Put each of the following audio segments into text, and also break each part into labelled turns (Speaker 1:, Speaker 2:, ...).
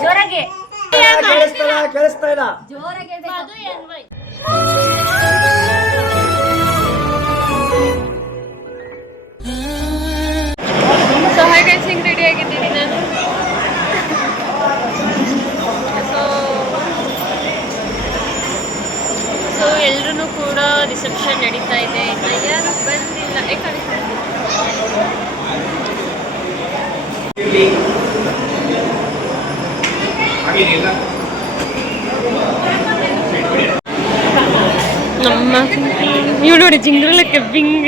Speaker 1: ಜೋರಾಗಿ
Speaker 2: ಕೇಳಿಸ್ತಾ ಇಲ್ಲ ಕೇಳಿಸ್ತಾ ಇಲ್ಲ
Speaker 1: ಜೋರಾಗಿ. ಅದು N Y
Speaker 3: so hi guys ಹಿಂಗೆ ರೆಡಿ ಆಗಿದ್ದೀನಿ ನಾನು? ಸೊ ಸೊ ಎಲ್ರೂ ಕೂಡ ರಿಸೆಪ್ಷನ್ ನಡೀತಾ ಇದೆ. ಇನ್ನು ಯಾರು ಬಂದಿಲ್ಲ. ಯಾಕಂದ್ರೆ ನಮ್ಮ ಇವ್ ನೋಡಿ ಜಿಂಗ್ರಲಕ್ಕೆ ಬಿಂಗ್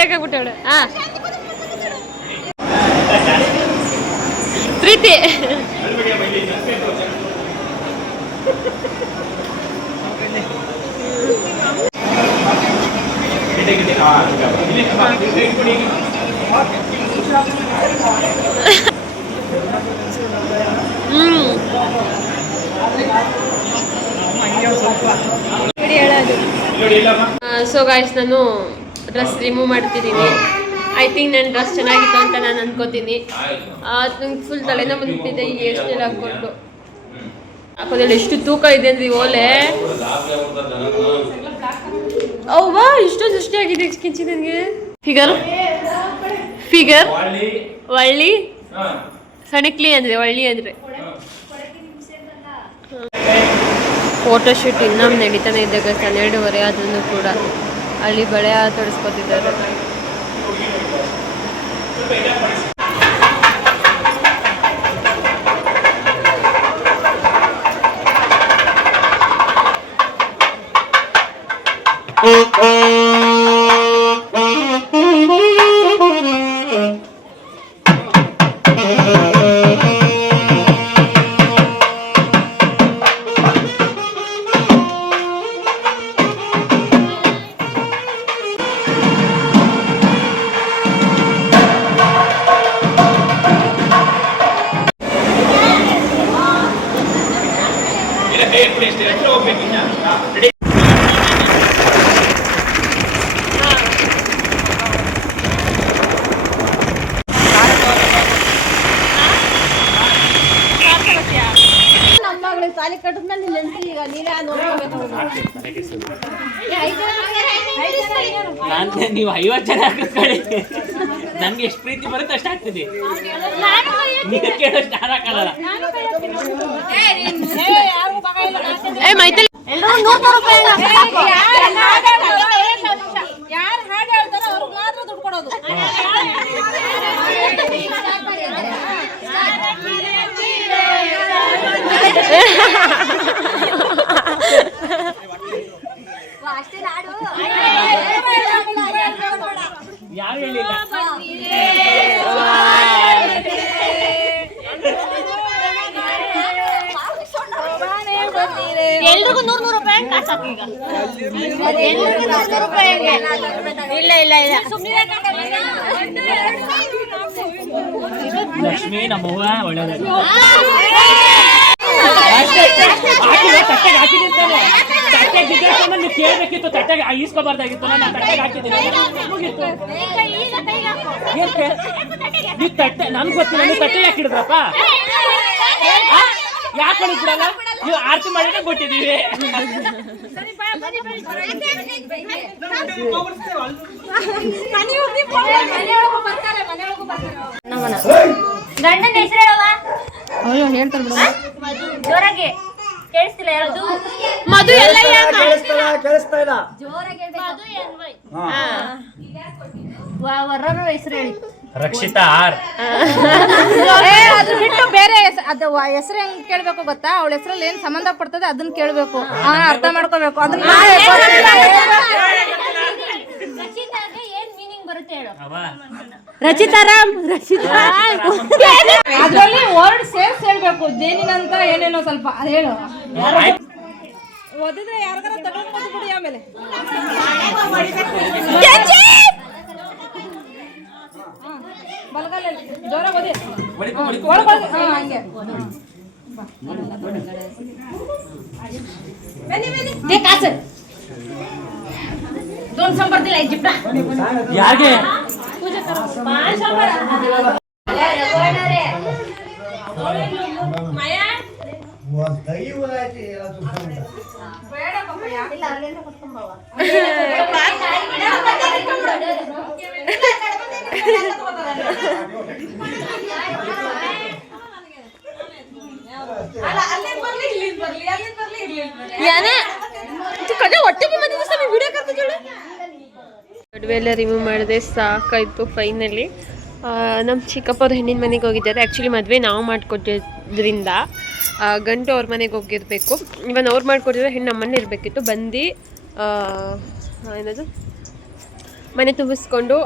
Speaker 3: ಲೆಕ್ಕಾಗ್ಬಿಟ್ಟವಳು ಹಾ ಸೊ ಗಾಯ್ಸ್ ನಾನು ಡ್ರೆಸ್ ರಿಮೂವ್ ಮಾಡ್ತಿದ್ದೀನಿ. ಐ ಥಿಂಕ್ ನನ್ನ ಡ್ರೆಸ್ ಚೆನ್ನಾಗಿತ್ತು ಅಂತ ನಾನು ಅನ್ಕೋತೀನಿ. ನಂಗೆ ಫುಲ್ ತಲೆನೋ ಬಂದಿದೆ ಎಷ್ಟೆಲ್ಲ ಹಾಕ್ಕೊಂಡು. ಹಾಕೋದಿಲ್ಲ ಎಷ್ಟು ತೂಕ ಇದೆ ಅಂದ್ರೆ ಓಲೆ. ಅವ್ವಾ ಇಷ್ಟು ದೃಷ್ಟಿ ಆಗಿದೆ ಕಿಂಚಿ ನನಗೆ ಫಿಗರ್ ಫಿಗರ್ ಒಳ್ಳಿ ಸಣಕ್ಲಿ ಅಂದ್ರೆ ಒಳ್ಳಿ ಅಂದ್ರೆ. ಫೋಟೋ ಶೂಟ್ ಇನ್ನೊಮ್ಮೆ ನಡೀತಾನೆ ಇದೆ ಗಸ್ ಹನ್ನೆರಡುವರೆ ಆದ್ರೂ ಕೂಡ. ಅಲ್ಲಿ ಬಳೆ ತೊಡಸ್ಕೊತಿದ್ದಾರೆ.
Speaker 1: ತಾಲಿ ಕಟ್ಟಿದ್ಮೇಲೆ ನಿನ್ನ ಹೆಂಡತಿ ಈಗ ನೀನೇ ನೋಡ್ಕೋಬೇಕು
Speaker 4: ನಾನು ನೀವು ಐವತ್ತು ಜನ ಹಾಕಿಸ್ಕೊಳ್ಳಿ ನನ್ಗೆ ಎಷ್ಟು ಪ್ರೀತಿ ಬರುತ್ತೆ ಅಷ್ಟು ಆಗ್ತದೆ ನೀವು ಕೇಳೋಷ್ಟು ಹಾಕಲ್ಲ
Speaker 3: ಏ ಮೈತಲಿ
Speaker 1: ಎಲ್ಲರೂ ನೂರು ರೂಪಾಯಿ ಯಾರು ಹಾಡು ಹೇಳ್ತಾರೋ ಅವ್ರಿಗೆ ಮಾತ್ರ ದುಡ್ಡು ಕೊಡೋದು.
Speaker 4: ಯಾರು ಹೇಳಿಲ್ಲ?
Speaker 1: ಎಲ್ರಿಗೂ ನೂರು ನೂರು ರೂಪಾಯಿ ಕಾಸು ಹಾಕು ಈಗ. ಎಲ್ರಿಗೂ ನೂರು ನೂರು ರೂಪಾಯಿ ಇಲ್ಲ ಇಲ್ಲ ಇಲ್ಲ.
Speaker 4: ಲಕ್ಷ್ಮಿ ನಮ್ಮವ್ವ ಒಳ್ಳೇದಾಗಿ ಅಷ್ಟೇ ಹಾಕಿಲ್ಲ ತಟ್ಟೆಗೆ ಹಾಕಿದಿರ್ತಾನೆ ತಟ್ಟೆಗೆ ಬಿದ್ದಿರ್ತಾನೆ ನೀವು ಕೇಳಬೇಕಿತ್ತು ತಟ್ಟೆಗೆ ಈಸ್ಕೋಬಾರ್ದಾಗಿತ್ತು ನಾನು ತಟ್ಟೆಗೆ ಹಾಕಿದ್ದೀನಿ. ಮುಗೀತು. ಏಕೆ ನೀವು ತಟ್ಟೆ ನನ್ಗೆ ಗೊತ್ತಿಲ್ಲ ನೀವು ತಟ್ಟೆ ಹಾಕಿಡಿದ್ರಪ್ಪ ಯಾಕೆ ಬಿಡಲ್ಲ? ನೀವು ಆರತಿ ಮಾಡಿದ್ರೆ ಕೊಟ್ಟಿದ್ದೀವಿ.
Speaker 1: ಗಂಡನ ಹೆಸರು ಅಯ್ಯೋ ಹೇಳವ ಜೋರಾಗಿ ಕೇಳಿಸ್ತಿಲ್ಲ ಯಾರದು?
Speaker 3: ಮಧು ಎಲ್ಲ
Speaker 2: ಕೇಳಿಸ್ತಾ ಇಲ್ಲ ಕೇಳಿಸ್ತಾ ಇಲ್ಲ.
Speaker 1: ಜೋರಾಗಿ ಅದು ಎನ್ ವೈ
Speaker 2: ಹಾ.
Speaker 1: ವರರ ಹೆಸರು ಹೇಳಿ.
Speaker 4: ರಕ್ಷಿತಾ ಆರ್.
Speaker 5: ಅದು ಬಿಟ್ಟು ಬೇರೆ ಹೆಸ್- ಅದು ಹೆಸರು ಹೆಂಗ್ ಕೇಳ್ಬೇಕು ಗೊತ್ತಾ? ಅವಳ ಹೆಸರಲ್ಲಿ ಏನ್ ಸಂಬಂಧ ಪಡ್ತದೆ ಅದನ್ನ ಕೇಳ್ಬೇಕು. ಆ, ಅರ್ಥ ಮಾಡ್ಕೋಬೇಕು. ಅದನ್ನ
Speaker 1: ರಚಿತಾಗೆ ಏನ್ ಮೀನಿಂಗ್ ಬರುತ್ತೆ ಹೇಳು
Speaker 4: ಅವ
Speaker 5: ರಚಿತಾರಾಮ್ ರಚಿತಾ ಅದ್ರಲ್ಲಿ ವರ್ಡ್ ಸೇರ್ಸ್ ಹೇಳ್ಬೇಕು. ಜೇನಿನಂತ ಏನೇನೋ ಸ್ವಲ್ಪ ಅದ್ ಹೇಳು. ಓದಿದ್ರೆ ಯಾರಿಗಾರ ತಗೊಂಡ್ಬಿಡಿ ಆಮೇಲೆ. ಬಲಗಾಲ ಜೋರಾಗಿ ಓದಿ
Speaker 4: ಹೊಡಿತು, ಹೊಡಿತು.
Speaker 5: ಒಳಗ್ ಒಳಗ್- ಹಾ, ಹಂಗೆ
Speaker 1: दे काच दोन संपर्क दिलाय जिपा
Speaker 4: ಯಾರಿಗೆ
Speaker 1: पूजा
Speaker 3: ಒಡವೆ ಎಲ್ಲ ರಿಮೂವ್ ಮಾಡಿದೆ, ಸಾಕಾಯಿತು ಫೈನಲಿ ನಮ್ಮ ಚಿಕ್ಕಪ್ಪವ್ರ ಹೆಣ್ಣಿನ ಮನೆಗೆ ಹೋಗಿದ್ದಾರೆ. ಆ್ಯಕ್ಚುಲಿ ಮದುವೆ ನಾವು ಮಾಡಿಕೊಟ್ಟಿದ್ರಿಂದ ಗಂಟು ಅವ್ರ ಮನೆಗೆ ಹೋಗಿರಬೇಕು. ಇವನ್ ಅವ್ರು ಮಾಡಿಕೊಟ್ಟಿದ್ರೆ ಹೆಣ್ಣು ನಮ್ಮನೆ ಇರಬೇಕಿತ್ತು. ಬಂದು ಏನದು? ಮನೆ ತುಂಬಿಸ್ಕೊಂಡು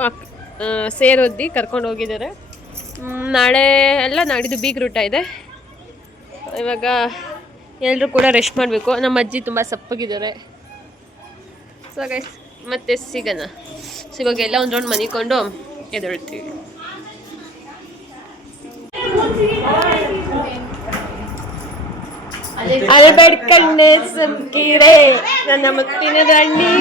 Speaker 3: ಸೇರೊದ್ದಿ, ಕರ್ಕೊಂಡು ಹೋಗಿದ್ದಾರೆ. ನಾಳೆ ಎಲ್ಲ ನಾಡಿದ್ದು ಬೀಗ್ ರೂಟ ಇದೆ. ಇವಾಗ ಎಲ್ಲರೂ ಕೂಡ ರೆಸ್ಟ್ ಮಾಡಬೇಕು. ನಮ್ಮ ಅಜ್ಜಿ ತುಂಬ ಸಪ್ಪಗಿದ್ದಾರೆ. ಸೊ ಗೈಸ್ ಮತ್ತೆ ಸಿಗೋಣ. ಸೊ ಇವಾಗ ಎಲ್ಲ ಒಂದು ರೌಂಡ್ ಮನಿಕೊಂಡು ಎದ್ದೇಳ್ತೀವಿ ಅರೆ ಬೇಡ್ಕಂಡೆ ಸಂಕೀರೆ ನನ್ನ ಮುತ್ತಿನ ಗಂಡಿ